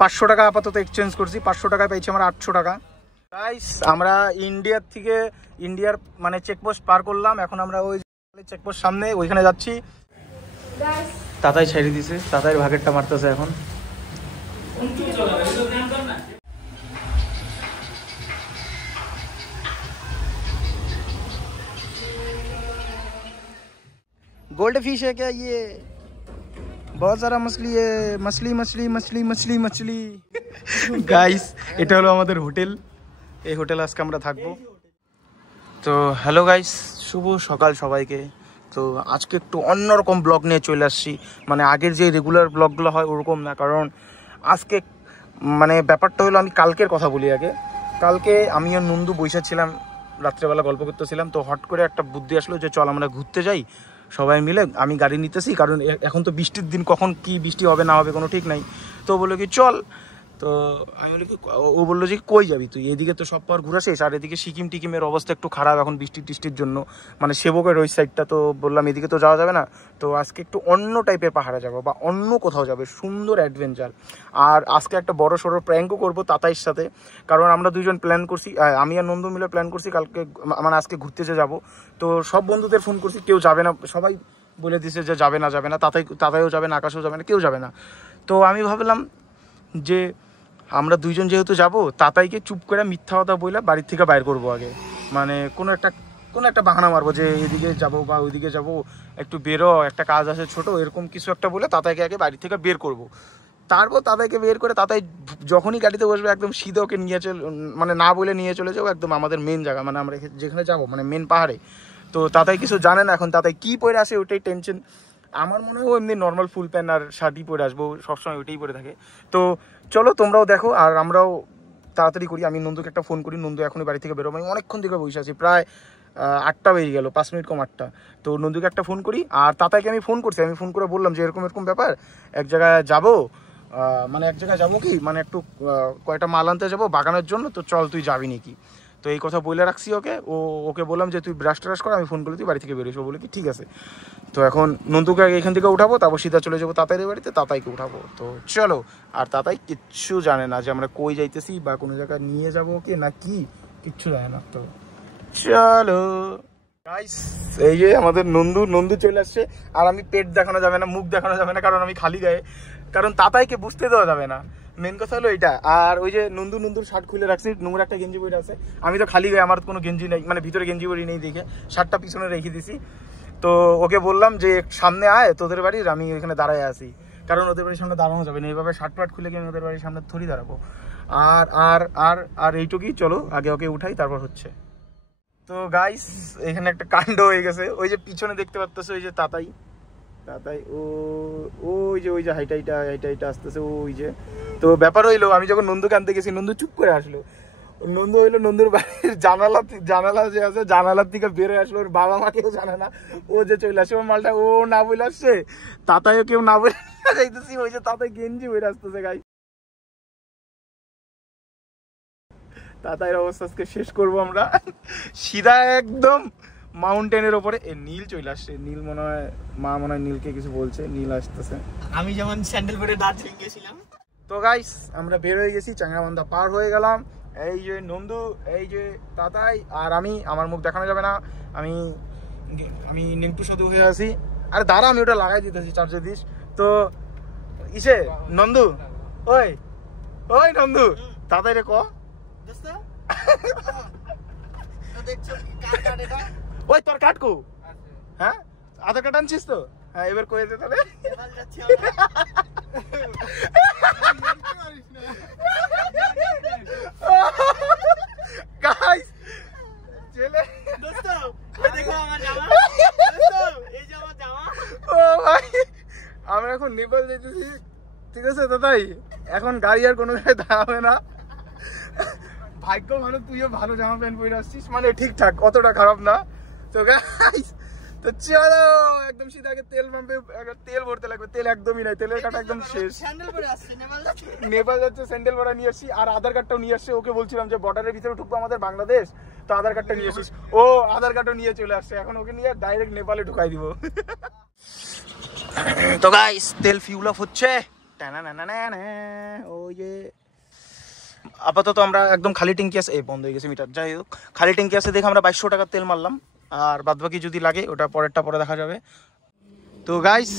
500 টাকা আপাতত এক্সচেঞ্জ করছি, 500 টাকায় পাইছি আমরা 800 টাকা। গাইস আমরা ইন্ডিয়ার মানে চেকপোস্ট পার করলাম, এখন আমরা ওই চেকপোস্ট সামনে ওইখানে যাচ্ছি। তাতাই ছেড়ে দিছে, তাতাইয়ের ভাগেরটা মারতেছে এখন। गोल्ड फिश है क्या ये? बहुत सारा मछली है, मछली मछली मछली मछली मछली। गाइस এটা হলো আমাদের হোটেল, এই হোটেলে আজকে আমরা থাকবো। তো হ্যালো গাইস, শুভ সকাল সবাইকে। তো আজকে একটু অন্যরকম ব্লগ নিয়ে চলে আসছি, মানে আগের যে রেগুলার ব্লগগুলো হয় ওরকম না। কারণ আজকে মানে ব্যাপারটা হলো, আমি কালকের কথা বলি আগে। কালকে আমি আর নন্দু বসেছিলাম, রাত্রেবেলা গল্প করতেছিলাম। তো হট করে একটা বুদ্ধি আসলো যে চল আমরা ঘুরতে যাই সবাই মিলে। আমি গাড়ি নিতেছি, কারণ এখন তো বৃষ্টির দিন, কখন কি বৃষ্টি হবে না হবে কোনো ঠিক নাই। তো বললো কি চল, তো আমি বলি, ও বললো যে কই যাবি তুই? এদিকে তো সব পার ঘুরা শেষ, আর এদিকে সিকিম টিকিমের অবস্থা একটু খারাপ এখন বৃষ্টির জন্য, মানে সেবকের ওই সাইডটা। তো বললাম এদিকে তো যাওয়া যাবে না, তো আজকে একটু অন্য টাইপের পাহাড়ে যাবো বা অন্য কোথাও যাবে, সুন্দর অ্যাডভেঞ্চার। আর আজকে একটা বড় সড়ো প্র্যাঙ্কও করবো তাতাইয়ের সাথে, কারণ আমরা দুইজন প্ল্যান করছি, আমি আর নন্দু মিলে প্ল্যান করছি কালকে মানে আজকে ঘুরতে যে যাবো। তো সব বন্ধুদের ফোন করছি, কেউ যাবে না, সবাই বলে দিছে যে যাবে না। তাতাইও যাবে না, আকাশেও যাবে না, কেউ যাবে না। তো আমি ভাবলাম যে আমরা দুইজন যেহেতু যাবো, তাতাইকে চুপ করে মিথ্যা কথা বলে বাড়ির থেকে বাইর করবো আগে। মানে কোনো একটা বাহানা মারবো যে এদিকে যাবো বা ওইদিকে যাবো, একটু বেরো, একটা কাজ আছে ছোট, এরকম কিছু একটা বলে তাতাইকে আগে বাড়ি থেকে বের করবো। তারপর তাতাইকে বের করে তাতাই যখনই গাড়িতে বসবে একদম সিধে ওকে নিয়ে মানে না বলে নিয়ে চলে যাবো একদম আমাদের মেন জায়গা, মানে আমরা যেখানে যাবো মানে মেন পাহাড়ে। তো তাতাই কিছু জানে না, এখন তাতাই কী পরে আসে ওইটাই টেনশন। আমার মনে হয় ও এমনি নর্মাল ফুল প্যান্ট আর শার্টই পরে আসবো, সবসময় ওইটাই পরে থাকে। তো চলো তোমরাও দেখো আর আমরাও তাড়াতাড়ি করি। আমি নন্দুকে একটা ফোন করি, নন্দু এখনই বাড়ি থেকে বেরোবো। আমি অনেকক্ষণ থেকে বসে আছি, প্রায় 8টা বেজে গেল, 5 মিনিট কম 8টা। তো নন্দুকে একটা ফোন করি, আর তাতাইকে আমি ফোন করছি। আমি ফোন করে বললাম যে এরকম ব্যাপার, এক জায়গায় যাবো, মানে এক জায়গায় যাবো কি, মানে একটু কয়টা মাল আনতে যাবো বাগানের জন্য, তো চল তুই যাবি নাকি? তো এই কথা বলে রাখছি ওকে। ওকে বললাম যে তুই ব্রাশ ট্রাশ কর, আমি ফোন করলে তুই বাড়ি থেকে বেরোস। ও বলে কি ঠিক আছে। তো এখন নন্দুকে এখান থেকে উঠাবো, তারপর সিধা চলে যাবো তাতাইয়ের বাড়িতে, তাতাইকে উঠাবো। তো চলো। আর তাতাই কিচ্ছু জানে না যে আমরা কই যাইতেছি বা কোনো জায়গায় নিয়ে যাবো কি না কি, কিচ্ছু জানে না। তো চলো গাইস, এই যে আমাদের নন্দু চলে আসছে। আর আমি পেট দেখানো যাবে না, মুখ দেখানো যাবে না, কারণ আমি খালি গায়ে, কারণ তাতাইকে বুঝতে দেওয়া যাবে না। মেন কথা হলো এটা। আর ওই যে নন্দুর শার্ট খুলে রাখছি, নোংরা একটা গেঞ্জি পরে আছে। আমি তো খালি গায়ে, আমার কোনো গেঞ্জি নেই, মানে ভিতরে গেঞ্জি পরি নেই দেখে শার্টটা পিছনে রেখে দিছি। তো ওকে বললাম যে সামনে আয় তোদের বাড়ির, আমি ওইখানে দাঁড়ায় আছি, কারণ ওদের বাড়ির সামনে দাঁড়ানো যাবে না, এইভাবে শার্ট পাট খুলে গিয়ে আমি ওদের বাড়ির সামনে থরি দাঁড়াবো। আর আর আর আর এইটুকুই, চলো আগে ওকে উঠাই তারপর হচ্ছে। তো গাইস এখানে একটা কাণ্ড হয়ে গেছে। ওই যে পিছনে দেখতে পাচ্তেছে ওই যে তাতাই ওই যে হাইটা আসতেছে ওই যে। তো ব্যাপার হইলো, আমি যখন নন্দুকে আনতে গেছি, নন্দু চুপ করে আসলো। নন্দুর বাড়ির জানালা যে আছে, জানালার দিকে বের হয়ে আসলো। ওর বাবা মাকেও জানে না ও যে চলে আসে। ওর মালটা ও না বলে আসছে, তাতাইও কেউ না বলে যাইতেছি। ওই যে তাতাই গেঞ্জি বের আসতেছে। গাই তাতাইয়ের অবস্থা আজকে শেষ করবো আমরা, সিধা একদম মাউন্টেনের ওপরে। নীল চলে আসছে, নীল মনে হয় নীলকে কিছু বলছে, নীল আসতেছে। আমি যেমন স্যান্ডেল পরে দার্জিলিং গেছিলাম। তো গাইস আমরা বের হয়ে গেছি, চাঙ্গাবান্ধা পার হয়ে গেলাম। এই যে নন্দু, এই যে তাতাই আর আমি। আমার মুখ দেখানো যাবে না, আমি নেংটু শুধু হয়ে আছি। আরে দাঁড়া, আমি ওটা লাগাই দিতেছি, চার্জে দিস। তো ইসে নন্দু, ওই নন্দু, তাতাই রে ক ওই তোর কাট কো? হ্যাঁ আধার কার্ড আনছিস তো? হ্যাঁ এবার কয়ে দে তাহলে। গাইস চলে দোস্ত, এই দেখো আমার জামা, দোস্ত এই যে আমার জামা। ও ভাই আমরা এখন নেপাল যাইতেছি, ঠিক আছে তাতাই? এখন গাড়ি আর কোনো জায়গায় দাঁড়াবে না। ভাগ্য ভালো তুইও ভালো জামা প্যান্ট পরে আসছিস, মানে ঠিকঠাক, অতটা খারাপ না। তো গাইস তো চলো একদম সিধা আগে তেল পাম্পে তেল ভরতে লাগবে। তেল একদমই নাই, তেলের কাটা একদম শেষ। নেপাল যাচ্ছে, স্যান্ডেল ভরা নিয়ে আসছি, আর আধার কার্ডটাও নিয়ে আসছে। ওকে বলছিলাম যে বর্ডারের ভিতরে ঢুকবো আমাদের বাংলাদেশ, তো আধার কার্ডটা নিয়ে আসিস। ও আধার কার্ডও নিয়ে চলে আসছে, এখন ওকে নিয়ে ডাইরেক্ট নেপালে ঢুকাই দিব। তো গাইস তেল ফিউল আপ হচ্ছে, ওই ওই যে আপাতত আমরা একদম খালি ট্যাঙ্কি আছে, এই বন্ধ হয়ে গেছে মিটার, যাই হোক খালি ট্যাঙ্কি আছে দেখে আমরা 2200 টাকার তেল মারলাম, আর বাদবাকি যদি লাগে ওটা পরেরটা পরে দেখা যাবে। তো গাইস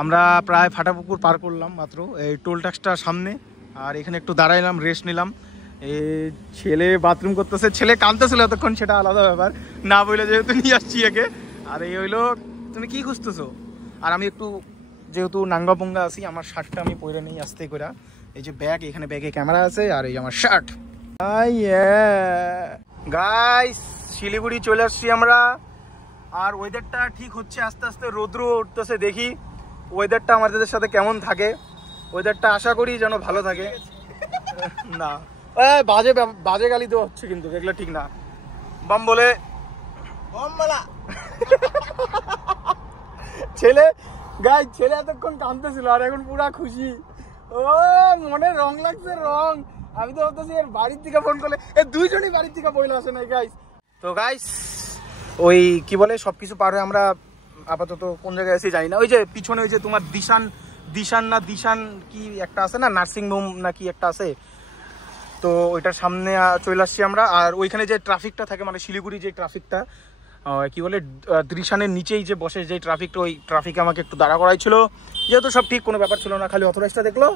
আমরা প্রায় ফাটাপুকুর পার করলাম মাত্র, এই টোল ট্যাক্সটার সামনে, আর এখানে একটু দাঁড়াইলাম, রেস্ট নিলাম। এই ছেলে বাথরুম করতেছে, ছেলে কাঁদতেছিল এতক্ষণ, সেটা আলাদা ব্যাপার, না বলে যেহেতু নিয়ে আসছি একে। আর এই হইলো, তুমি কি খুঁজতেছো? আর আমি একটু যেহেতু নাঙ্গা পুঙ্গা আছি, আমার শার্টটা আমি পরে নেই আস্তে করে, এই যে ব্যাগ, এখানে ব্যাগে ক্যামেরা আছে, আর এই আমার শার্ট। গাইস শিলিগুড়ি চলে আসছি আমরা, আর ওয়েদারটা ঠিক হচ্ছে আস্তে আস্তে, রৌদ্র উঠতেছে, দেখি ওয়েদারটা আমাদের সাথে কেমন থাকে। ওয়েদারটা আশা করি যেন ভালো থাকে। না বাজে বাজে গালি তো হচ্ছে, কিন্তু এগুলো ঠিক না। বাম বলে ছেলে, গাইস ছেলে এতক্ষণ কাঁদতেছিল, আর এখন পুরা খুশি। ও মনে রং লাগছে, রং। আমি তো ভাবতেছি এর বাড়ির থেকে ফোন করলে, এর দুইজনই বাড়ির থেকে বইলে আসে নাই গাইস। তো গাইস ওই কি বলে সবকিছু পার হয়ে আমরা আপাতত কোন জায়গায় আছি জানি না। ওই যে পিছনে ওই যে তোমার দিশান কি একটা আছে না, নার্সিং হোম নাকি একটা আছে, তো ওইটার সামনে চলে আসছি আমরা। আর ওইখানে যে ট্রাফিকটা থাকে, মানে শিলিগুড়ি যে ট্রাফিকটা কি বলে দৃশানের নিচেই যে বসে যে ট্রাফিকটা, ওই ট্রাফিকে আমাকে একটু দাঁড়া করাই ছিল, যেহেতু সব ঠিক, কোনো ব্যাপার ছিল না, খালি অথরাইজটা দেখলো,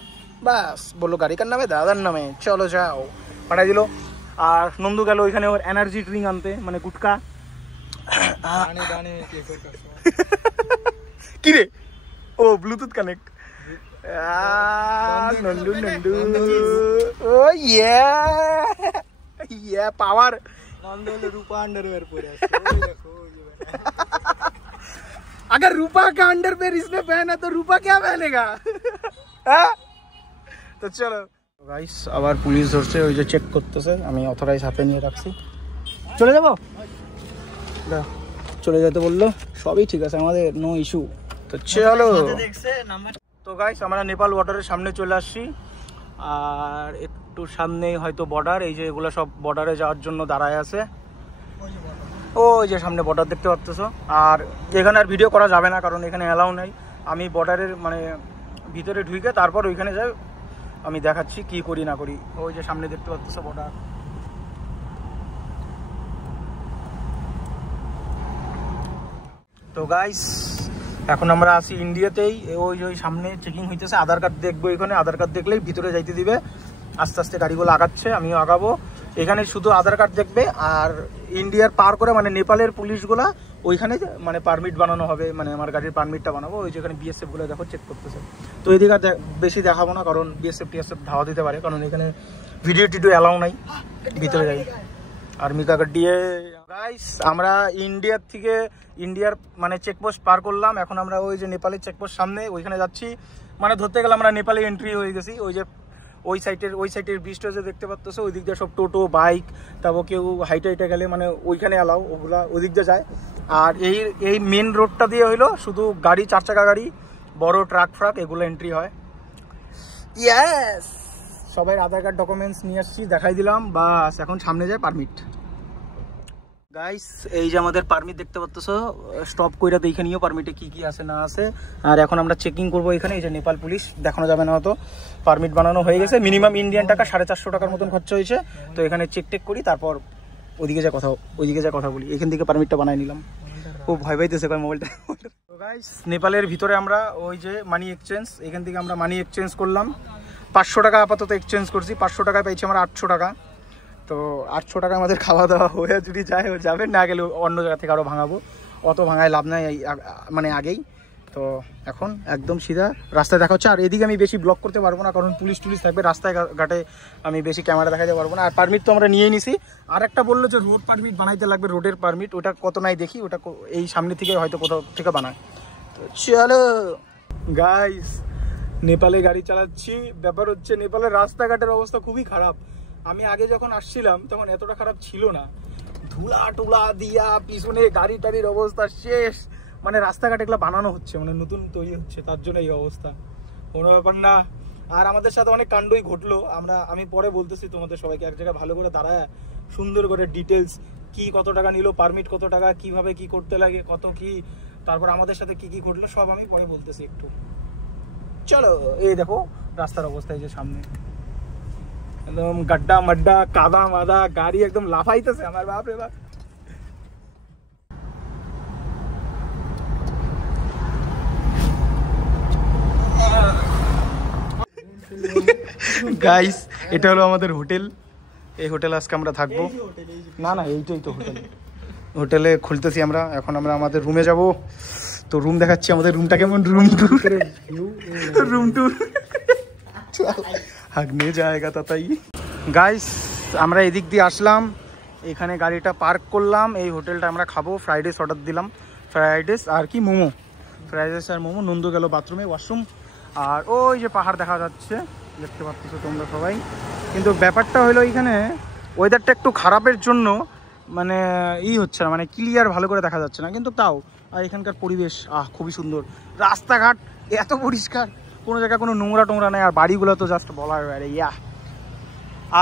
বাস বললো গাড়িকার নামে দাদার নামে চলো যাও, পাঠাই দিল। আর নন্দু গেল ওইখানে ওর এনার্জি ড্রিঙ্ক আনতে, মানে গুটকা। কি রে, ও ব্লুটুথ কানেক্ট। নন্দু ও ইয়ে পাওয়ার। रूपा अंडरवेयर पूरे अगर रूपा का अंडरवेयर इसने पहना तो रूपा क्या पहनेगा? তো চলো গাইস, আবার পুলিশ ধরছে, ওই যে চেক করতেছে, আমি অথরাইজ হাতে নিয়ে রাখছি। চলে যাবো, চলে যেতে বললো, সবই ঠিক আছে আমাদের, নো ইস্যু। তো চলো। তো গাইস আমরা নেপাল বর্ডারের সামনে চলে আসছি, আর একটু সামনেই হয়তো বর্ডার, এই যে এগুলো সব বর্ডারে যাওয়ার জন্য দাঁড়ায় আছে, ওই যে সামনে বর্ডার দেখতে পাচ্ছ। আর এখানে আর ভিডিও করা যাবে না, কারণ এখানে অ্যালাউ নেই। আমি বর্ডারের মানে ভিতরে ঢুকে তারপর ওইখানে যাই, আমি দেখাচ্ছি কি করি না করি। ওই যে সামনে দেখতে পাচ্ছ বর্ডার। তো গাইস এখন আমরা আছি ইন্ডিয়াতেই, ওই সামনে চেকিং হইতেছে, আধার কার্ড দেখবো এখানে, আধার কার্ড দেখলেই ভিতরে যাইতে দিবে। আস্তে আস্তে গাড়িগুলো আগাচ্ছে, আমিও আগাবো। এখানে শুধু আধার কার্ড দেখবে, আর ইন্ডিয়ার পার করে মানে নেপালের পুলিশগুলা ওইখানে মানে পারমিট বানানো হবে, মানে আমার গাড়ির পারমিটটা বানাবো। ওই যেখানে বিএসএফ গুলো দেখো চেক করতেছে। তো এদিকে বেশি দেখাবো না, কারণ বিএসএফ টিএসএফ ধাওয়া দিতে পারে, কারণ এখানে ভিডিও টিডিও অ্যালাউ নাই, ভিতরে যাই। আর্মি কা গাড়ি। গাইস আমরা ইন্ডিয়ার মানে চেকপোস্ট পার করলাম, এখন আমরা ওই যে নেপালের চেকপোস্ট সামনে ওইখানে যাচ্ছি, মানে ধরতে গেলে আমরা নেপালে এন্ট্রি হয়ে গেছি। ওই যে ওই সাইটের ব্রিজটা যে দেখতে পাচ্ছ, ওই দিক দিয়ে সব টোটো বাইক, তারপর কেউ হাইটে গেলে মানে ওইখানে অ্যালাউ, ওগুলা ওই দিক দিয়ে যায়। আর এই মেন রোডটা দিয়ে হইলো শুধু গাড়ি, 4 চাকা গাড়ি, বড় ট্রাক ফ্রাক এগুলো এন্ট্রি হয়। ইয়েস, সবাই আধার কার্ড ডকুমেন্টস নিয়ে আসছি, দেখাই দিলাম, বাস এখন সামনে যায় পারমিট। গাইস এই যে আমাদের পারমিট দেখতে পাচ্ছ, স্টপ কইরা দেখে নিও পারমিটে কি কি আছে না আছে। আর এখন আমরা চেকিং করবো এখানে, এই যে নেপাল পুলিশ, দেখানো যাবে না হয়তো, পারমিট বানানো হয়ে গেছে, মিনিমাম ইন্ডিয়ান টাকা 450 টাকার মতন খরচা হয়েছে। তো এখানে চেক টেক করি, তারপর ওইদিকে যা কথা বলি, এখান থেকে পারমিটটা বানাই নিলাম। ও ভয় পাইতেছে মোবাইলটা। তো গাইস নেপালের ভিতরে আমরা ওই যে মানি এক্সচেঞ্জ, এখান থেকে আমরা মানি এক্সচেঞ্জ করলাম, 500 টাকা আপাতত এক্সচেঞ্জ করছি, 500 টাকায় পাইছি আমরা 800 টাকা। তো 800 টাকা আমাদের খাওয়া দাওয়া হয়ে যদি যাবে, না গেলে অন্য জায়গা থেকে আরও ভাঙাবো, অত ভাঙায় লাভ নাই মানে আগেই। তো এখন একদম সিধা রাস্তায় দেখা হচ্ছে। আর এদিকে আমি বেশি ব্লক করতে পারবো না, কারণ পুলিশ টুলিশ থাকবে রাস্তায় ঘাটে, আমি বেশি ক্যামেরা দেখাতে পারবো না। আর পারমিট তো আমরা নিয়েই নিছি। আর একটা বললো যে রোড পারমিট বানাইতে লাগবে, রোডের পারমিট, ওটা কত নাই দেখি, ওটা এই সামনে থেকে হয়তো কোথাও থেকে বানায়। তো চলো গাইস নেপালে গাড়ি চালাচ্ছি। ব্যাপার হচ্ছে নেপালের রাস্তাঘাটের অবস্থা খুবই খারাপ। আমি আগে যখন আসছিলাম তখন এতটা খারাপ ছিল না, ধুলা টুলা দিয়া পিছনে গাড়ি টাড়ির অবস্থা শেষ, মানে রাস্তাঘাট এগুলো বানানো হচ্ছে, মানে নতুন তৈরি হচ্ছে, তার জন্য এই অবস্থা, কোনো ব্যাপার না। আর আমাদের সাথে অনেক কাণ্ডই ঘটলো, আমি পরে বলতেছি তোমাদের সবাইকে, এক জায়গায় ভালো করে দাঁড়ায় সুন্দর করে ডিটেলস, কি কত টাকা নিল, পারমিট কত টাকা, কিভাবে কি করতে লাগে, কত কি, তারপর আমাদের সাথে কি কি ঘটলো সব আমি পরে বলতেছি একটু। চলো এই দেখো রাস্তার অবস্থা এই যে সামনে একদম গাড্ডা মাড্ডা কাদা মাদা, গাড়ি একদম লাফাইতেছে আমার বাপ রে বাপ। গাইস এটা হলো আমাদের হোটেল, এই হোটেলে আজকে আমরা থাকবো। না না এইটাই তো হোটেল, হোটেলে খুলতেছি আমরা এখন। আমরা আমাদের রুমে যাব, তো রুম দেখাচ্ছি আমাদের রুমটা কেমন। রুম টুর হাগনে জায়গা তাই। গাইস আমরা এদিক দিয়ে আসলাম, এখানে গাড়িটা পার্ক করলাম, এই হোটেলটা আমরা খাবো। ফ্রাইড রাইস অর্ডার দিলাম, ফ্রাইড রাইস আর কি মোমো, ফ্রাইড রাইস আর মোমো। নন্দু গেল বাথরুমে, ওয়াশরুম। আর ওই যে পাহাড় দেখা যাচ্ছে, দেখতে পাচ্ছ তোমরা সবাই। কিন্তু ব্যাপারটা হলো এইখানে ওয়েদারটা একটু খারাপের জন্য মানে হচ্ছে না, মানে ক্লিয়ার ভালো করে দেখা যাচ্ছে না, কিন্তু তাও। আর এখানকার পরিবেশ খুবই সুন্দর, রাস্তাঘাট এত পরিষ্কার, কোনো জায়গায় কোনো নোংরা টোংরা নেই। আর বাড়িগুলো তো জাস্ট বলার বাইরে।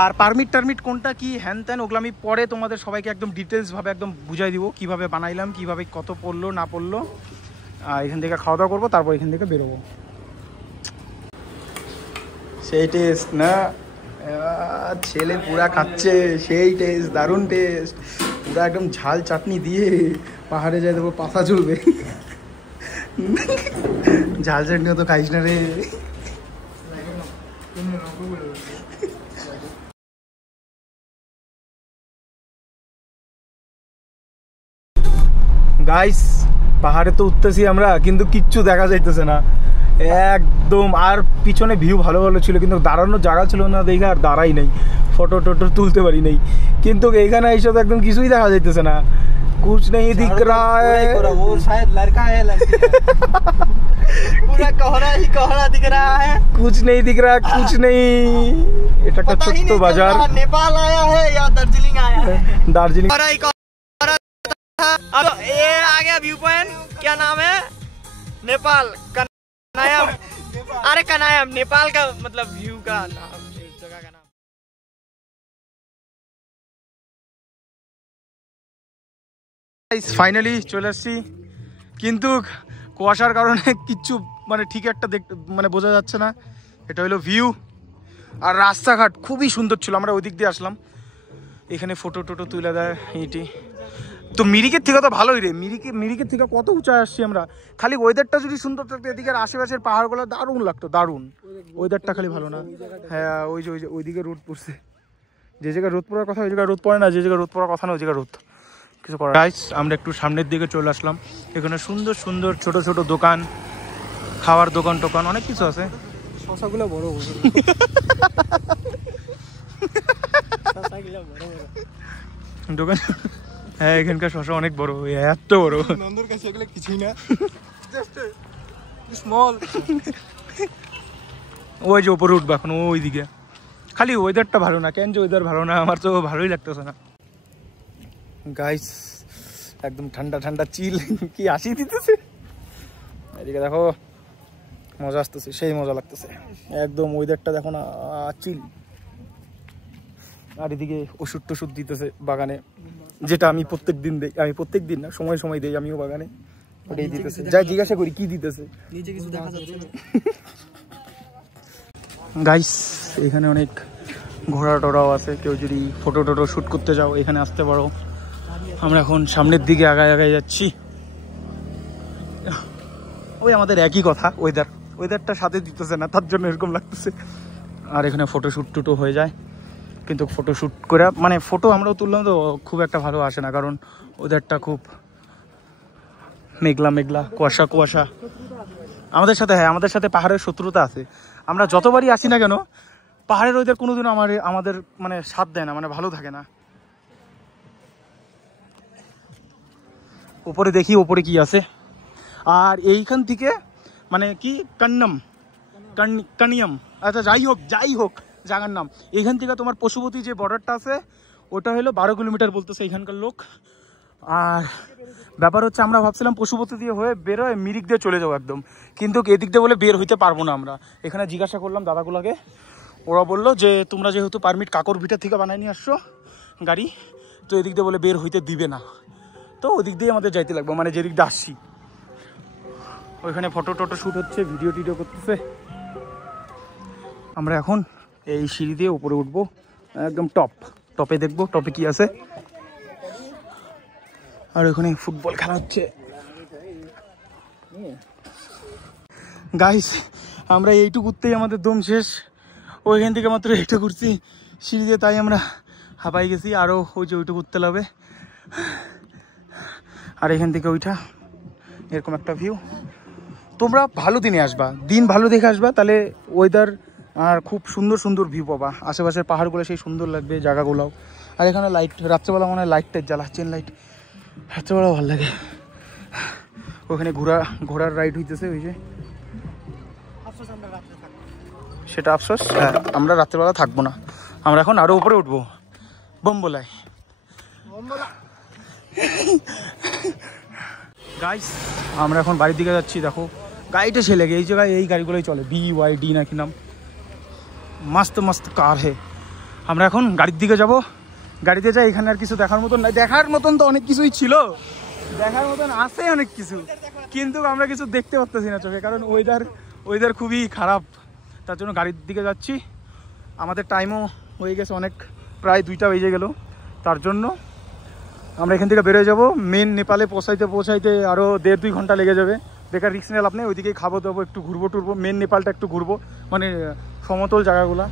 আর পারমিট টারমিট কোনটা কি হ্যান ত্যান ওগুলো আমি পরে তোমাদের সবাইকে একদম ডিটেলসভাবে একদম বুঝাই দিব, কীভাবে বানাইলাম, কীভাবে কত পড়লো না পড়লো। এখান থেকে খাওয়া দাওয়া করবো, তারপর এখান থেকে বেরোবো। সেই টেস্ট না, ছেলে পুরা খাচ্ছে, সেই টেস্ট, দারুণ টেস্ট। পুরা একদম ঝাল চাটনি দিয়ে পাহাড়ে যাই দেবো, পাতা চলবে। ঝাল চাটনিও তো খাইস না রে। গাইস পাহাড়ে তো উঠতেছি আমরা, কিন্তু কিচ্ছু দেখা যাইতেছে না একদম। আর পিছনে ভিউ ভালো ভালো ছিল, কিন্তু দাঁড়ানোর জায়গা ছিল না দেখে আর দাঁড়াই নাই, ফটো টটো তুলতে পারি নাই। কিন্তু এইখানে এইসব একদম কিছুই দেখা যাইতেছে না, कुछ नहीं दिख रहा है। वो शायद लड़का है, लड़की है। पूरा कोहरा ही कोहरा दिख रहा है, कुछ नहीं दिख रहा, कुछ नहीं। এটা একটা ছোট্ট বাজার। नेपाल आया है या दार्जिलिंग आया है? दार्जिलिंग। अब ये आ गया व्यू पॉइंट, क्या नाम है? नेपाल कनायम। अरे कनायम नेपाल का मतलब व्यू का नाम, जगह का नाम। ফাইনালি চলে আসছি, কিন্তু কুয়াশার কারণে কিচ্ছু মানে ঠিক একটা মানে বোঝা যাচ্ছে না। এটা হলো ভিউ, আর রাস্তাঘাট খুবই সুন্দর ছিল। আমরা ওই দিক দিয়ে আসলাম, এখানে ফটো টোটো তুলে দেয় এইটি। তো মিরিকের থেকে তো ভালোই রে, মিরিকের থেকে কত উঁচায় আসছি আমরা। খালি ওয়েদারটা যদি সুন্দর থাকতো, এদিকের আশেপাশের পাহাড়গুলো দারুণ লাগতো, দারুণ। ওয়েদারটা খালি ভালো না। হ্যাঁ ওই যে ওইদিকে রোদ পড়ছে, যে জায়গায় রোদ পড়ার কথা ওই জায়গায় রোদ পড়ে না, যে জায়গায় রোদ পড়ার কথা না ওই জায়গায় রোদ কিছু করার। গাইস আমরা একটু সামনের দিকে চলে আসলাম, এখানে সুন্দর সুন্দর ছোট ছোট দোকান, খাওয়ার দোকান টোকান অনেক কিছু আছে। শশাগুলো বড় বড়, দোকান। হ্যাঁ এখানকার শশা অনেক বড়, এত বড়। নন্দুর কাছে এগুলো কিছুই না, জাস্ট স্মল। ওই যে উপরে উঠবে এখন ওইদিকে। খালি ওয়েদারটা ভালো না, কেন যে ওয়েদার ভালো না, আমার তো ভালোই লাগতেছে না। গাইস একদম ঠান্ডা ঠান্ডা চিল, কি হাসি দিতেছে। এদিকে দেখো মজা আসতেছে, সেই মজা লাগতেছে একদম। ওয়েদারটা দেখো না, চিল। আর এদিকে ওষুধ টষুধ দিতেছে বাগানে, যেটা আমি প্রত্যেক দিন দিই। আমি প্রত্যেক দিন না, সময় সময় দিই আমিও বাগানে, ওটাই দিতেছে। যাই জিজ্ঞাসা করি কি দিতেছে। নিচে কিছু দেখা যাচ্ছে না। গাইস এখানে অনেক ঘোড়া টোড়াও আছে, কেউ যদি ফটো টোটো শ্যুট করতে যাও এখানে আসতে পারো। আমরা এখন সামনের দিকে আগায় আগায় যাচ্ছি। ওই আমাদের একই কথা, ওয়েদারটা সাথে দিতেছে না, তার জন্য এরকম লাগতেছে। আর এখানে ফটোশ্যুট টুটো হয়ে যায়, কিন্তু ফটোশ্যুট করে মানে ফটো আমরাও তুললাম তো খুব একটা ভালো আসে না, কারণ ওয়েদারটা খুব মেঘলা মেঘলা, কুয়াশা কুয়াশা। আমাদের সাথে পাহাড়ের শত্রুতা আছে। আমরা যতবারই আসি না কেন, পাহাড়ের ওয়েদার কোনোদিনও আমাদের মানে সাথ দেয় না, মানে ভালো থাকে না। উপরে দেখি উপরে কি আছে। আর এইখান থেকে মানে কি কানিয়াম, আচ্ছা যাই হোক জায়গার নাম। এইখান থেকে তোমার পশুপতি যে বর্ডারটা আছে ওটা হলো 12 কিলোমিটার বলতেছে এখানকার লোক। আর ব্যাপার হচ্ছে আমরা ভাবছিলাম পশুপতি দিয়ে হয়ে বেরোয় মিরিক দিয়ে চলে যাবো একদম, কিন্তু এদিক দিয়ে বলে বের হইতে পারবো না আমরা। এখানে জিজ্ঞাসা করলাম দাদাগুলোকে, ওরা বললো যে তোমরা যেহেতু পারমিট কাকর ভিটা থেকে বানাই নিয়ে আসছো গাড়ি, তো এদিক দিয়ে বলে বের হইতে দিবে না, তো ওদিক দিয়ে আমাদের যাইতে লাগবে, মানে যেদিক দিয়ে আসছি। ওইখানে ফটো টটো শ্যুট হচ্ছে, ভিডিও টিডিও করতেছে। আমরা এখন এই সিঁড়ি দিয়ে উপরে উঠবো, একদম টপে দেখবো টপে কি আছে। আর ওখানে ফুটবল খেলা হচ্ছে। গাইস আমরা এইটুকু ঘুরতেই আমাদের দম শেষ, ওইখান থেকে মাত্র এইটু ঘুরছি সিঁড়ি দিয়ে, তাই আমরা হাঁপাই গেছি। আরও ওই যে ওইটু ঘুরতে হবে, আর এখান থেকে ওইটা এরকম একটা ভিউ। তোমরা ভালো দিনে আসবা, দিন ভালো দেখে আসবা, তাহলে ওয়েদার আর খুব সুন্দর সুন্দর ভিউ পাবা। আশেপাশের পাহাড়গুলো সেই সুন্দর লাগবে জায়গাগুলোও। আর এখানে লাইট রাত্রেবেলা মনে হয় লাইট টাইট জ্বালা, চেন লাইট, রাত্রেবেলাও ভালো লাগে। ওখানে ঘোড়ার রাইড হইতেছে ওই যে, সেটা আফসোস। হ্যাঁ আমরা রাত্রেবেলা থাকবো না, আমরা এখন আরো উপরে উঠবো বোম্বলায়। গাইস আমরা এখন বাড়ির দিকে যাচ্ছি। দেখো গাড়িটা সে লেগে, এই জায়গায় এই গাড়িগুলোই চলে, BYD নাকি নাম, মস্ত মস্ত কার হে। আমরা এখন গাড়ির দিকে যাব, গাড়িতে যাই। এখানে আর কিছু দেখার মতন নাই, দেখার মতন তো অনেক কিছুই ছিল, দেখার মতন আছে অনেক কিছু, কিন্তু আমরা কিছু দেখতে পারতেছি না চোখে, কারণ ওয়েদার খুবই খারাপ। তার জন্য গাড়ির দিকে যাচ্ছি। আমাদের টাইমও হয়ে গেছে অনেক, প্রায় 2টা বেজে গেল। তার জন্য আমরা এখান থেকে বেরোয় যাব। মেন নেপালে পৌঁছাইতে আরও 1.5-2 ঘন্টা লেগে যাবে। বেকার রিস্ক নিয়ে লাভ নেই, ওইদিকেই খাবো দাবো, একটু ঘুরবো টুরবো, মেন নেপালটা একটু ঘুরবো, মানে সমতল জায়গাগুলা।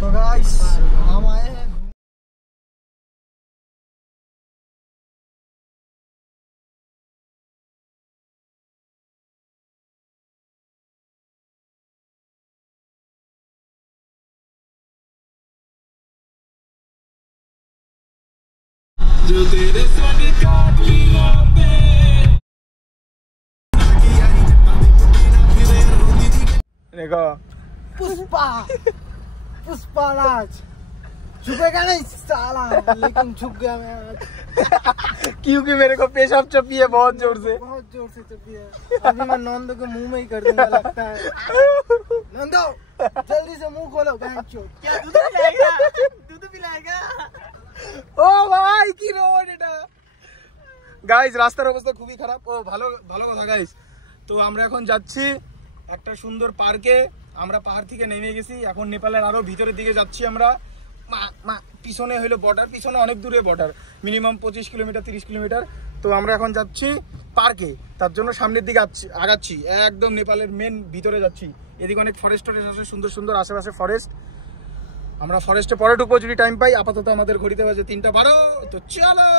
तो गाइस हम आए हैं जो तेरे पुष्पा राज झुकेगा नहीं साला, लेकिन झुक गया मैं आज। क्योंकि मेरे को पेशाब चपी है बहुत जोर से चपी है। अभी मैं नंदो के मुंह में ही कर दूंगा लगता है। नंदो जल्दी से मुंह खोलो, क्या दूध पिलाएगा? ও ভাই কি রোড এটা। গাইস রাস্তার অবস্থা খুবই খারাপ। ও ভালো কথা গাইস। তো আমরা এখন যাচ্ছি একটা সুন্দর পার্কে। আমরা পাহাড় থেকে নেমে গেছি, এখন নেপালের আরো ভিতরের দিকে যাচ্ছি আমরা। পিছনে হলো বর্ডার, পিছনে অনেক দূরে বর্ডার, মিনিমাম 25 কিলোমিটার 30 কিলোমিটার। তো আমরা এখন যাচ্ছি পার্কে, তার জন্য সামনের দিকে আগাচ্ছি, একদম নেপালের মেন ভিতরে যাচ্ছি। এদিকে অনেক ফরেস্ট আছে, সুন্দর সুন্দর আশেপাশে ফরেস্ট। আমরা ফরেস্টে পরে ঢুকবো যদি টাইম পাই। আপাতত আমাদের ঘড়িতে বাজে 3:12। তো চলো।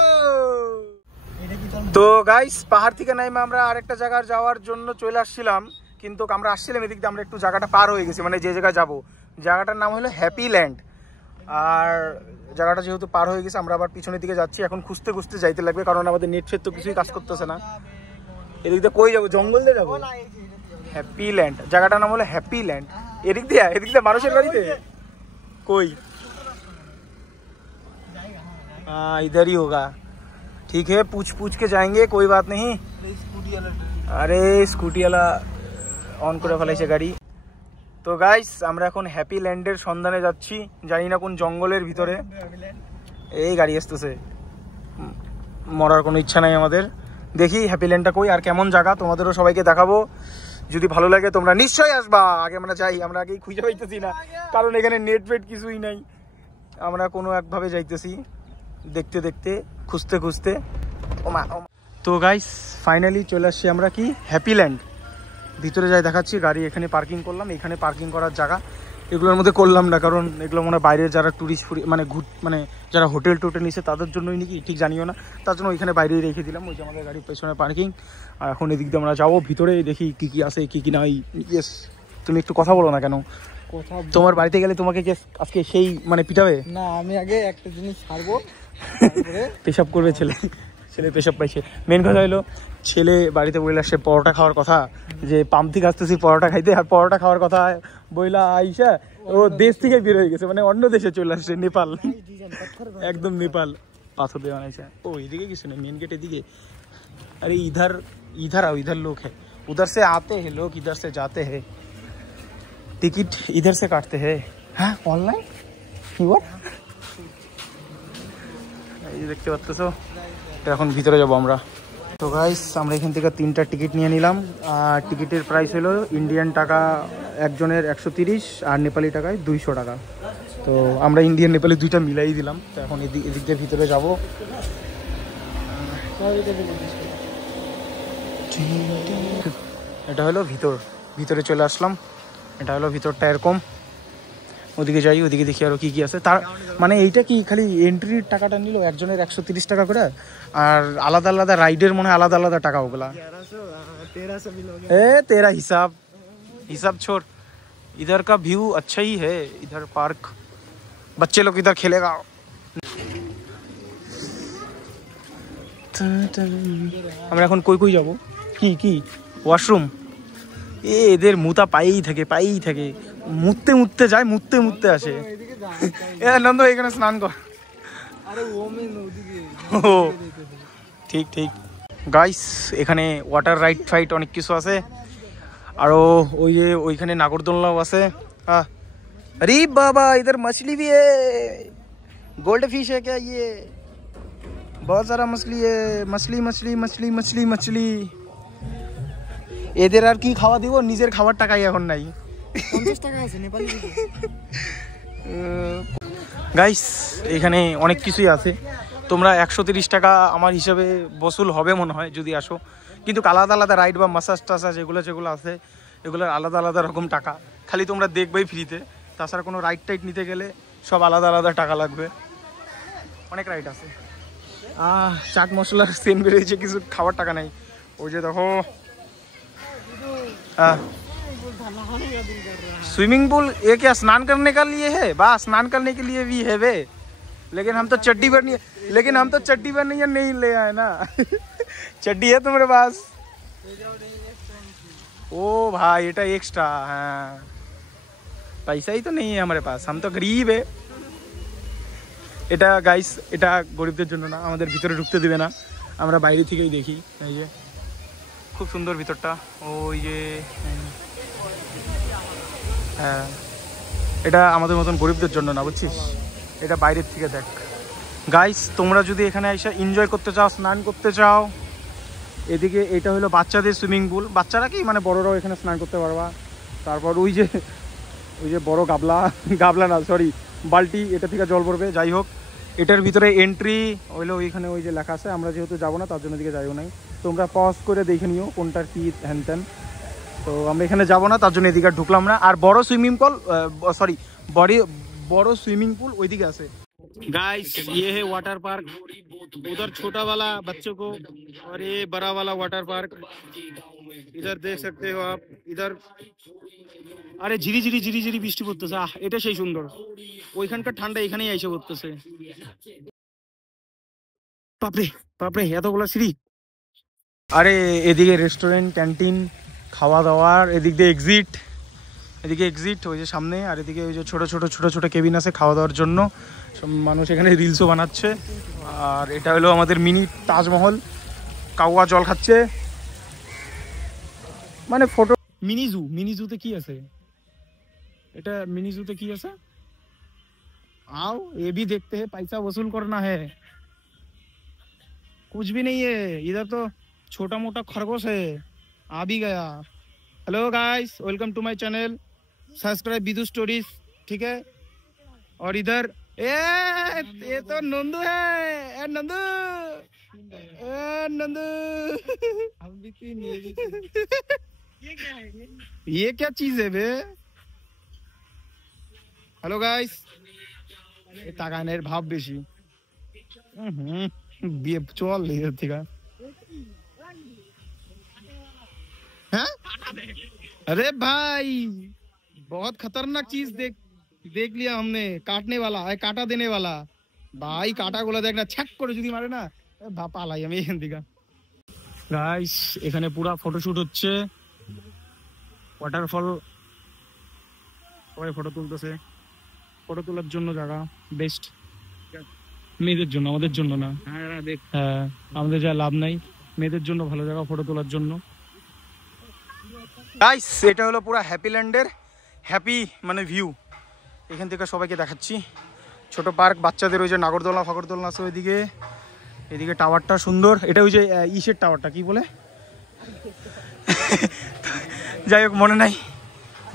তো গাইস পাহাড় থেকে নাইমা আমরা আরেকটা জায়গায় যাওয়ার জন্য চলে আসছিলাম, কিন্তু আমরা আসছিলাম এদিক দিয়ে, আমরা একটু জায়গাটা পার হয়ে গেছি, মানে যে জায়গায় যাবো জায়গাটার নাম হলো হ্যাপি ল্যান্ড। আর জায়গাটা যেহেতু পার হয়ে গেছে, আমরা আবার পিছনের দিকে যাচ্ছি। এখন খুঁজতে যাইতে লাগবে, কারণ আমাদের নেট সেট তো কিছুই কাজ করতেছে না। এদিক দিয়ে কই যাবো, জঙ্গল দিয়ে যাবো। হ্যাপি ল্যান্ড জায়গাটার নাম হলো হ্যাপি ল্যান্ড। এদিক দিয়ে মানুষের বাড়িতে कोई इधर ही होगा। ठीक है पूछ के जाएंगे, कोई बात नहीं। अरे स्कूटी वाला অন করে ফেলাইছে গাড়ি। তো গাইস আমরা এখন হ্যাপি ল্যান্ডের সন্ধানে যাচ্ছি, জানি না কোন জঙ্গলের ভিতরে। এই গাড়ি আসতেছে, মরার কোনো ইচ্ছা নাই আমাদের। দেখি হ্যাপি ল্যান্ডটা কই আর কেমন জায়গা, তোমাদেরও সবাইকে দেখাবো। যদি ভালো লাগে তোমরা নিশ্চয়ই আসবা। আগে আমরা যাই, আমরা আগেই খুঁজে পাইতেছি না, কারণ এখানে নেট ফেট কিছুই নাই। আমরা কোনো একভাবে যাইতেছি, দেখতে দেখতে খুঁজতে। তো গাইস ফাইনালি চলে আসছি আমরা কি হ্যাপি ল্যান্ড। ভিতরে যাই দেখাচ্ছি। গাড়ি এখানে পার্কিং করলাম, এখানে পার্কিং করার জায়গা। এগুলোর মধ্যে করলাম না, কারণ এগুলো মনে হয় বাইরের যারা টুরিস্ট মানে যারা হোটেল টোটেল নিছে তাদের জন্যই নাকি, ঠিক জানিও না। তার জন্য ওইখানে বাইরেই রেখে দিলাম, ওই যে আমাদের গাড়ির পেছনে পার্কিং। আর এখন এদিক দিয়ে আমরা যাবো ভিতরে, দেখি কি আছে কি নাই। ইয়েস তুমি একটু কথা বলো না কেন? তোমার বাড়িতে গেলে তোমাকে আজকে সেই মানে পিটাবে না? আমি আগে একটা জিনিস ছাড়বো, পেশাব করবে ছেলে পেশাব পাইছে। মেন কথা হলো ছেলে বাড়িতে বইলা সে পরোটা খাওয়ার কথা, যে পাম্প থেকে আসতেছি পরোটা খাইতে, আর পরোটা খাওয়ার কথা বইলা আইসা ও দেশ থেকে বের হয়ে গেছে, মানে অন্য দেশে চলে আসছে, নেপাল, একদম নেপাল পাথর দিয়ে বানাইছে। ও এদিকে কিছু নেই, মেন গেট এদিকে। আরে ইধার লোক হ্যাঁ, उधर से आते हैं लोग, इधर से जाते हैं, टिकट इधर से काटते हैं। हाँ ऑनलाइन এই দেখতে পাচ্ছ, এখন ভিতরে যাবো আমরা। তো গাইস আমরা এখান থেকে 3টা টিকিট নিয়ে নিলাম। আর টিকিটের প্রাইস হলো ইন্ডিয়ান টাকা একজনের 130 আর নেপালি টাকায় 200 টাকা। তো আমরা ইন্ডিয়ান নেপালি দুইটা মিলাই দিলাম। তো এখন এদিক দিয়ে ভিতরে যাবো। এটা হলো ভিতরে চলে আসলাম। এটা হলো ভিতরটা এরকম। ওদিকে যাই, ওদিকে দেখি আরো কি কি আছে। তার মানে এইটা কি খালি এন্ট্রির টাকাটা নিল একজনের 130 টাকা করে, আর আলাদা আলাদা রাইডের মনে আলাদা আলাদা টাকা ওগুলা। 1300 तेरा हिसाब छोड़। इधर का व्यू अच्छा ही है, इधर पार्क, बच्चे लोग इधर खेलेगा। আমরা এখন কই যাব? কি ওয়াশরুম? এদের মুতা পাইই থাকে, মুততে যায়, মুততে আসে। নন্দ এখানে স্নান কর। ও ঠিক গাইস, এখানে ওয়াটার রাইড ফাইট অনেক কিছু আছে। আরো ওইখানে নাগরদোলনাও আছে। अरे बाबा इधर मछली भी है, गोल्ड फिश है क्या ये? बहुत सारा मछली है, मछली। এদের আর কি খাওয়া দিব, নিজের খাবার টাকাই এখন নাই। 50 টাকা আছে নেপালি থেকে। গাইস এখানে অনেক কিছুই আছে। তোমরা 130 টাকা আমার হিসাবে বসুল হবে মনে হয় যদি আসো। কিন্তু আলাদা আলাদা রাইড বা মাসাজ টাসাজ যেগুলো আছে, এগুলোর আলাদা আলাদা রকম টাকা। খালি তোমরা দেখবেই ফ্রিতে, তাছাড়া কোনো রাইড টাইড নিতে গেলে সব আলাদা আলাদা টাকা লাগবে। অনেক রাইড আছে। চাট মশলার সেন বেরিয়েছে, কিছু খাবার টাকা নাই। ওই যে দেখো स्विमिंग पूल, ये क्या स्नान करने का लिए है? बा स्नान करने के लिए भी है वे, लेकिन हम तो चड्डी पहननी नहीं ले आए ना। चड्डी है तुम्हारे पास? ओ भाई এটা एक्स्ट्रा। हाँ पैसा ही तो नहीं है हमारे पास, हम तो गरीब है। এটা গাইস, এটা গরিবদের জন্য না, আমাদের ভিতরে ঢুকতে দিবে না, আমরা বাইরে থেকেই দেখি। এই যে খুব সুন্দর ভিতরটা। ওই যে হ্যাঁ, এটা আমাদের মতন গরিবদের জন্য না, বুঝছিস? এটা বাইরের থেকে দেখ। গাইস তোমরা যদি এখানে এসে এনজয় করতে চাও, স্নান করতে চাও, এদিকে এটা হলো বাচ্চাদের সুইমিং পুল। বাচ্চারা কি মানে বড়রাও এখানে স্নান করতে পারবা। তারপর ওই যে বড় গাবলা না সরি বালতি, এটা থেকে জল পড়বে। যাই হোক, এটার ভিতরে এন্ট্রি হইলো ওইখানে ওই যে লেখা আছে। আমরা যেহেতু যাবো না তার জন্য দিকে যাইও নাই, তোমরা পজ করে দেখে নিও কোনটার কি হ্যান ত্যান। তো আমরা এখানে যাবো না তার জন্য এদিকে ঢুকলাম না। আর বড় সুইমিং পুল ওইদিকে আছে। गाइस ये है वाटर पार्क, उधर छोटा वाला बच्चों को और ये बड़ा वाला वाटर पार्क। इधर देख सकते हो आप, इधर আরে ঝিরি ঝিরি বৃষ্টি পড়তেছে। এটা সেই সুন্দর, ওইখানকার ঠান্ডা এখানেই এসে পড়তেছে। বাপরে এতগুলো সিঁড়ি। আরে এদিকে রেস্টুরেন্ট, ক্যান্টিন, খাওয়া দাওয়ার, এদিকে এক্সিট ওই যে সামনে। আর এদিকে ওই যে ছোট কেবিন আছে খাওয়া দাওয়ার জন্য। মানুষ এখানে রিলসও বানাচ্ছে। আর এটা হলো আমাদের মিনি তাজমহল। কাউয়া জল খাচ্ছে, মানে ফটো। মিনিজুতে কি আছে? এটা মিনিজুতে কি আছে? आओ ये भी देखते हैं, पैसा वसूल करना है। कुछ भी नहीं है इधर, तो छोटा मोटा खरगोश है। आ भी गया। Hello guys, welcome to my channel, subscribe विदु स्टोरीज, ठीक है? और इधर ये तो नंदू है। नंदू ये क्या चीज है बे? हेलो गाइस, তাকানের ভাব বেশি। বিয়ে চল থেকে। हाँ? अरे भाई बहुत खतरनाक चीज देख लिया हमने, काटने वाला है, काटा देने वाला। भाई काटा গুলো দেখ না, ছ্যাক করে যদি মারে না, পালাই আমি এখান থেকে। গাইস এখানে পুরো ফটোশুট হচ্ছে, ওয়াটারফল, সবাই ফটো তুলতেছে। ফটো তোলার জন্য জায়গা বেস্ট, মেয়েদের জন্য, আমাদের জন্য না। হ্যাঁ আমাদের যা লাভ নাই, মেয়েদের জন্য ভালো জায়গা ফটো তোলার জন্য। গাইস এটা হলো পুরো হ্যাপিল্যান্ডের হ্যাপি মানে ভিউ। এখান থেকে সবাইকে দেখাচ্ছি ছোট পার্ক, বাচ্চাদের ওই যে নাগরদোলনা ফাগরদোলনা আছে ওইদিকে, এদিকে টাওয়ারটা সুন্দর, এটা ওই যে ইসের টাওয়ারটা কি বলে যাই হোক মনে নাই।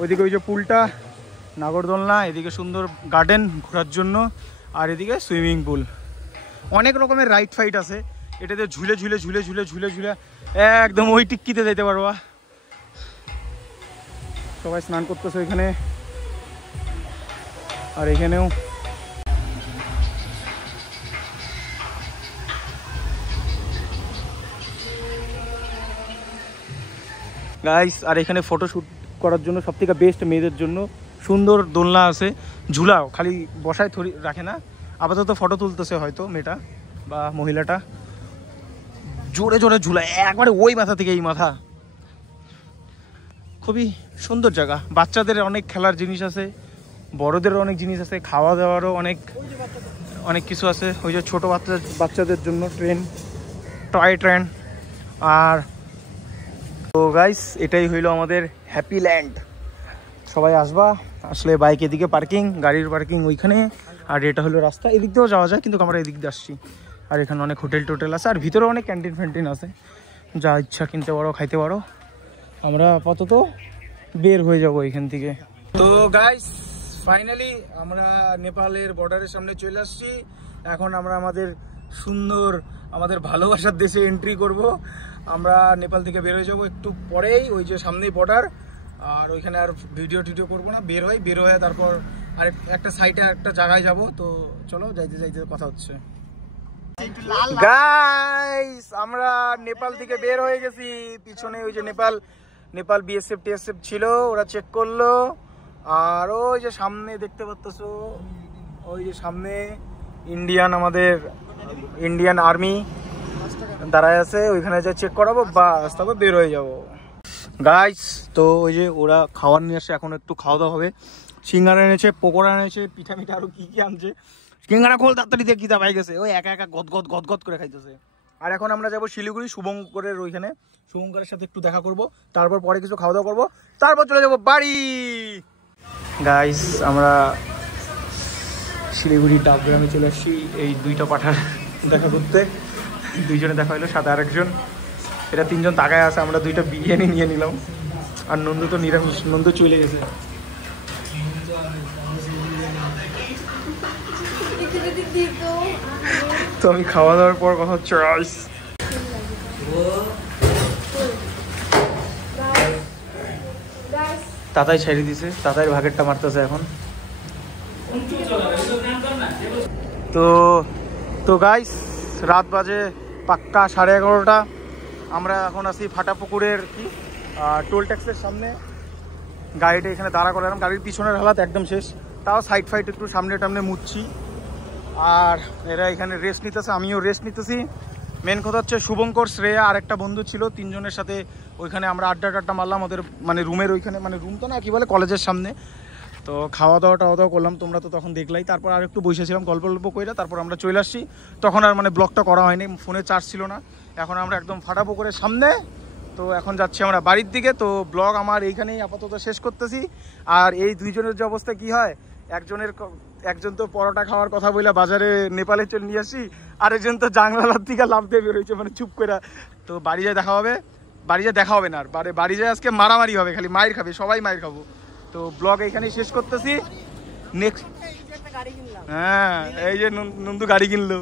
ওইদিকে ওই যে পুলটা, নাগরদোলনা, এদিকে সুন্দর গার্ডেন ঘোরার জন্য, আর এদিকে সুইমিং পুল। অনেক রকমের রাইড ফাইট আছে এটাতে, ঝুলে ঝুলে ঝুলে ঝুলে ঝুলে ঝুলে একদম ওই টিক্কিতে যেতে পারবা। সবাই স্নান করতেছে এখানে, আর এখানেও গাইস। আর এখানে ফটোশ্যুট করার জন্য সবথেকে বেস্ট, মেয়েদের জন্য সুন্দর দোলনা আছে, ঝুলাও, খালি বসায় থরি রাখে না। আপাতত ফটো তুলতেছে হয়তো মেয়েটা বা মহিলাটা, জোরে জোরে ঝুলায় একবারে ওই মাথা থেকে এই মাথা। খুবই সুন্দর জায়গা, বাচ্চাদের অনেক খেলার জিনিস আছে, বড়দের অনেক জিনিস আছে, খাওয়া দাওয়ারও অনেক অনেক কিছু আছে। ওই যে ছোটো বাচ্চাদের জন্য ট্রেন, টয় ট্রেন। আর তো গাইস এটাই হইলো আমাদের হ্যাপিল্যান্ড। সবাই আসবা, আসলে বাইক এদিকে পার্কিং, গাড়ির পার্কিং ওইখানে, আর এটা হলো রাস্তা, এদিক দিয়েও যাওয়া যায় কিন্তু আমরা এদিক দিয়ে আসছি। আর এখানে অনেক হোটেল টোটেল আছে, আর ভিতরে অনেক ক্যান্টিন ফ্যান্টিন আছে, যা ইচ্ছা কিনতে পারো, খাইতে পারো। আমরা আপাতত বের হয়ে যাব এখান থেকে। তো গাইস ফাইনালি আমরা নেপালের বর্ডারের সামনে চলে আসছি। এখন আমরা আমাদের সুন্দর, আমাদের ভালোবাসার দেশে এন্ট্রি করব। আমরা নেপাল থেকে বের হয়ে যাবো একটু পরেই, ওই যে সামনেই বর্ডার। আর ওইখানে আর ভিডিও টিডিও করবো না, বের হয়ে তারপর আর একটা সাইডে একটা জায়গায় যাব। তো চলো যাইতে যাইতে কথা হচ্ছে। গাইস আমরা নেপাল থেকে বের হয়ে গেছি, পিছনে ওই যে নেপাল বিএসএফ টিএসএফ ছিল, ওরা চেক করলো। আর ওই যে সামনে দেখতে পাচ্ছো, ওই যে সামনে আমাদের ইন্ডিয়ান আর্মি দাঁড়ায় আছে, ওইখানে যা চেক করাবো বাস, তারপর বের হয়ে যাবো। গাইস তো ওই যে ওরা খাবার নিয়ে আসে, এখন একটু খাওয়া দাওয়া হবে। সিঙ্গারা এনেছে, পকোড়া এনেছে, পিঠা মিঠা আরো কি কি আনছে। সিঙ্গারা খোল তাড়াতাড়ি দিয়ে কিতা পাই গেছে, ওই একা একা গদ করে খাইতেছে। আর এখন আমরা যাবো শিলিগুড়ি, শুভঙ্করের ওইখানে, শুভঙ্করের সাথে একটু দেখা করব, তারপর পরে কিছু খাওয়া দাওয়া করবো, তারপর চলে যাবো বাড়ি। গাইস আমরা শিলিগুড়ি ডাবগ্রামে চলে আসছি এই দুইটা পাঠার দেখা করতে। দুইজনে দেখা হলো, সাথে আরেকজন, এটা তিনজন তাকায় আছে। আমরা দুইটা বিরিয়ানি নিয়ে নিলাম, আর নন্দু তো নিরামিষ, নন্দু চলে গেছে। তো আমি খাওয়া দাওয়ার পর কথা হচ্ছে তাতাই ছেড়ে দিছে, তাতাই ভাগেরটা মারতেছে এখন। তো গাইস রাত বাজে পাক্কা 11:30। আমরা এখন আছি ফাটাপুকুরের কি টোল ট্যাক্সের সামনে। গাড়িটা এখানে দাঁড়া করলাম, গাড়ির পিছনের হালাত একদম শেষ, তাও সাইড ফাইড একটু সামনে টামনে মুছছি। আর এরা এখানে রেস্ট নিতেছে, আমিও রেস্ট নিতেছি। মেন কথা হচ্ছে শুভঙ্কর, শ্রেয়া আর একটা বন্ধু ছিল, তিনজনের সাথে ওইখানে আমরা আড্ডা মারলাম ওদের মানে রুমের ওইখানে, মানে রুম তো না কি বলে, কলেজের সামনে। তো খাওয়া দাওয়া করলাম, তোমরা তো তখন দেখলাই। তারপর আর একটু বসেছিলাম গল্প কইরা, তারপর আমরা চলে আসছি। তখন আর মানে ব্লগটা করা হয়নি, ফোনে চার্জ ছিল না। এখন আমরা একদম ফাটাপুকুরের সামনে, তো এখন যাচ্ছি আমরা বাড়ির দিকে। তো ব্লগ আমার এইখানেই আপাতত শেষ করতেছি। আর এই দুইজনের যে অবস্থা কি হয়, একজন তো পরোটা খাওয়ার কথা বলে বাজারে নেপালে চলে নিয়ে আসি, আরেকজন তো জাংলার দিকে লাভ দিয়ে বেরোয়েছে, মানে চুপ করে। তো বাড়ি যায় দেখা হবে, না আর বাড়ি যায় আজকে মারামারি হবে, খালি মায়ের খাবে, সবাই মায়ের খাবো। তো ব্লগ এইখানেই শেষ করতেছি। নেক্সট হ্যাঁ এই যে নন্দু গাড়ি কিনলো,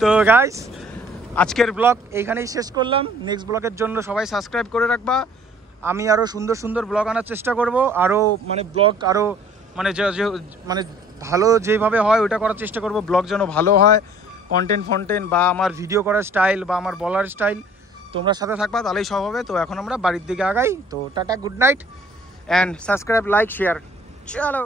তো গাইস আজকের ব্লগ এইখানেই শেষ করলাম। নেক্সট ব্লগের জন্য সবাই সাবস্ক্রাইব করে রাখবা। আমি আরও সুন্দর ব্লগ আনার চেষ্টা করব, আরও মানে ব্লগ আরও মানে মানে ভালো যেভাবে হয় ওইটা করার চেষ্টা করব। ব্লগ যেন ভালো হয়, কন্টেন্ট বা আমার ভিডিও করার স্টাইল বা আমার বলার স্টাইল, তোমরা সাথে থাকবা তাহলেই সব হবে। তো এখন আমরা বাড়ির দিকে আগাই। তো tata, good night and subscribe, like, share, চলো।